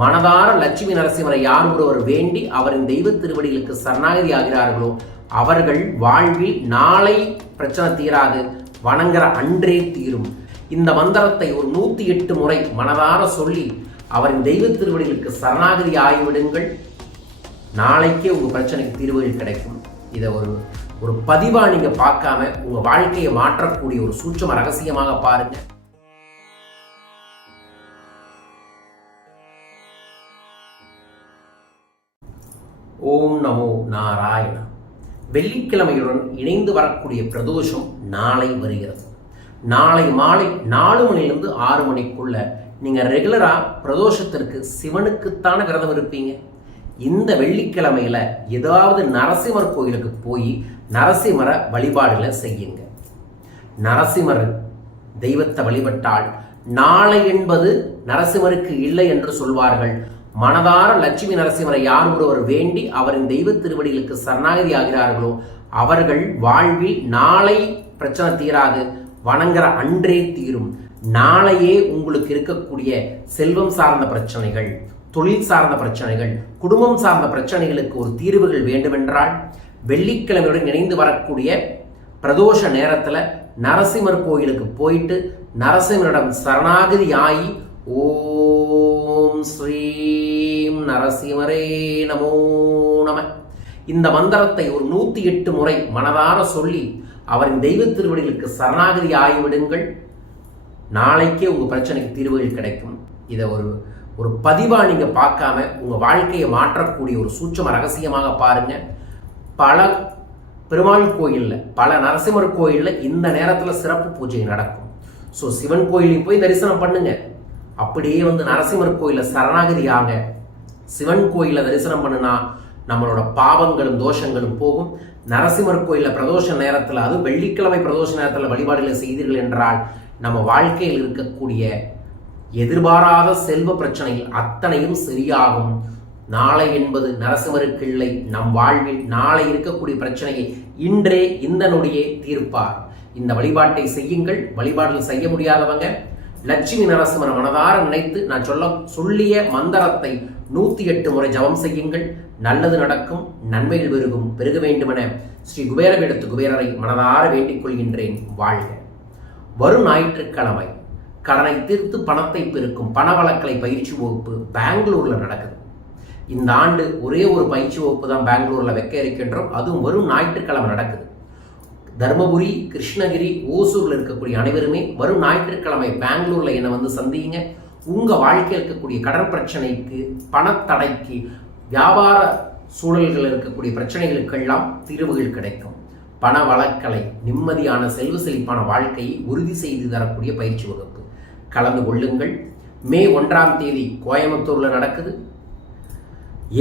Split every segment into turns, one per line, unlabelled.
மனதார லட்சுமி நரசிம்மரை யார் ஒருவர் வேண்டி அவரின் தெய்வ திருவடிகளுக்கு சரணாகதி ஆகிறார்களோ அவர்கள் வாழ்வில் நாளை பிரச்சனை தீராது வணங்குற அன்றே தீரும். இந்த மந்திரத்தை ஒரு நூத்தி எட்டு முறை மனதார சொல்லி அவரின் தெய்வ திருவடிகளுக்கு சரணாகதி ஆகிவிடுங்கள். நாளைக்கே உங்க பிரச்சனைக்கு தீர்வுகள் கிடைக்கும். இதை ஒரு ஒரு பதிவா நீங்க பார்க்காம உங்க வாழ்க்கையை மாற்றக்கூடிய ஒரு சூட்சம ரகசியமாக பாருங்க. ஓம் நமோ நாராயணா. வெள்ளிக்கிழமையுடன் இணைந்து வரக்கூடிய பிரதோஷம் நாளை வருகிறது. நாளை மாலை நாலு மணிலிருந்து ஆறு மணிக்குள்ள நீங்கள் ரெகுலராக பிரதோஷத்திற்கு சிவனுக்குத்தான விரதம் இருப்பீங்க. இந்த வெள்ளிக்கிழமையில் ஏதாவது நரசிம்மர் கோயிலுக்கு போய் நரசிம்மர வழிபாடுகளை செய்யுங்க. நரசிம்மர் தெய்வத்தை வழிபட்டால் நாளை என்பது நரசிம்மருக்கு இல்லை என்று சொல்வார்கள். மனதார லட்சுமி நரசிம்மரை யார் ஒருவர் வேண்டி அவரின் தெய்வ திருவடிகளுக்கு சரணாகதி ஆகிறார்களோ அவர்கள் வாழ்வில் நாளை பிரச்சனை தீராது வணங்குற அன்றே தீரும். நாளையே உங்களுக்கு இருக்கக்கூடிய செல்வம் சார்ந்த பிரச்சனைகள் தொழில் சார்ந்த பிரச்சனைகள் குடும்பம் சார்ந்த பிரச்சனைகளுக்கு ஒரு தீர்வுகள் வேண்டுமென்றால் வெள்ளிக்கிழமையுடன் இணைந்து வரக்கூடிய பிரதோஷ நேரத்தில் நரசிம்மர் கோயிலுக்கு போயிட்டு நரசிம்மரிடம் சரணாகதி ஆகி ஓம் ஸ்ரீம் நரசிம்மரே நமோ நம. இந்த மந்திரத்தை ஒரு நூத்தி எட்டு முறை மனதார சொல்லி அவரின் தெய்வ திருவடிகளுக்கு சரணாகதி ஆகிவிடுங்கள். நாளைக்கே உங்க பிரச்சனைக்கு தீர்வுகள் கிடைக்கும். இதை ஒரு ஒரு பதிவா நீங்க பார்க்காம உங்க வாழ்க்கையை மாற்றக்கூடிய ஒரு சூட்சம ரகசியமாக பாருங்க. பல பெருமாள் கோயில்ல பல நரசிம்மர் கோயில்ல இந்த நேரத்துல சிறப்பு பூஜை நடக்கும். ஸோ சிவன் கோயிலுக்கு போய் தரிசனம் பண்ணுங்க. அப்படியே வந்து நரசிம்மர் கோயிலில் சரணாகதியாக சிவன் கோயிலை தரிசனம் பண்ணினா நம்மளோட பாவங்களும் தோஷங்களும் போகும். நரசிம்மர் கோயிலில் பிரதோஷ நேரத்தில் அது வெள்ளிக்கிழமை பிரதோஷ நேரத்தில் வழிபாடுகளை செய்தீர்கள் என்றால் நம்ம வாழ்க்கையில் இருக்கக்கூடிய எதிர்பாராத செல்வ பிரச்சனைகள் அத்தனையும் சரியாகும். நாளை என்பது நரசிம்மருக்கு இல்லை. நம் வாழ்வில் நாளை இருக்கக்கூடிய பிரச்சனையை இன்றே இந்த நொடியே தீர்ப்பார். இந்த வழிபாட்டை செய்யுங்கள். வழிபாடுகள் செய்ய முடியாதவங்க லட்சுமி நரசிம்மர மனதார நினைத்து நான் சொல்ல சொல்லிய மந்திரத்தை நூத்தி எட்டு முறை ஜபம் செய்யுங்கள். நல்லது நடக்கும் நன்மைகள் பெருகும் பெருக வேண்டுமென ஸ்ரீ குபேரவிடத்து குபேரரை மனதார வேண்டிக் கொள்கின்றேன். வாழ்க. வரும் ஞாயிற்றுக்கிழமை கடனை தீர்த்து பணத்தை பெருக்கும் பணவளக்கலை பயிற்சி வகுப்பு பெங்களூர்ல நடக்குது. இந்த ஆண்டு ஒரே ஒரு பயிற்சி வகுப்பு தான் பெங்களூர்ல வைக்க இருக்கின்றோம். அதுவும் வரும் ஞாயிற்றுக்கிழமை நடக்குது. தருமபுரி கிருஷ்ணகிரி ஓசூரில் இருக்கக்கூடிய அனைவருமே வரும் ஞாயிற்றுக்கிழமை பெங்களூரில் என்னை வந்து சந்திங்க. உங்கள் வாழ்க்கையில் இருக்கக்கூடிய கடன் பிரச்சனைக்கு பணத்தடைக்கு வியாபார சூழல்களில் இருக்கக்கூடிய பிரச்சனைகளுக்கெல்லாம் தீர்வுகள் கிடைக்கும். பண வழக்கலை நிம்மதியான செல்வ செழிப்பான வாழ்க்கையை உறுதி செய்து தரக்கூடிய பயிற்சி வகுப்பு. கலந்து கொள்ளுங்கள். மே ஒன்றாம் தேதி கோயம்புத்தூரில் நடக்குது.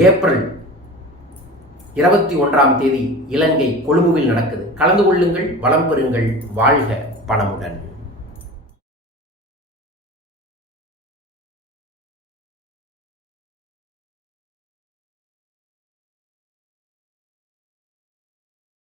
ஏப்ரல் இருபத்தி ஒன்றாம் தேதி இலங்கை கொழும்புவில் நடக்குது. கலந்து கொள்ளுங்கள் வளம் பெறுங்கள் வாழ்க பணமுடன்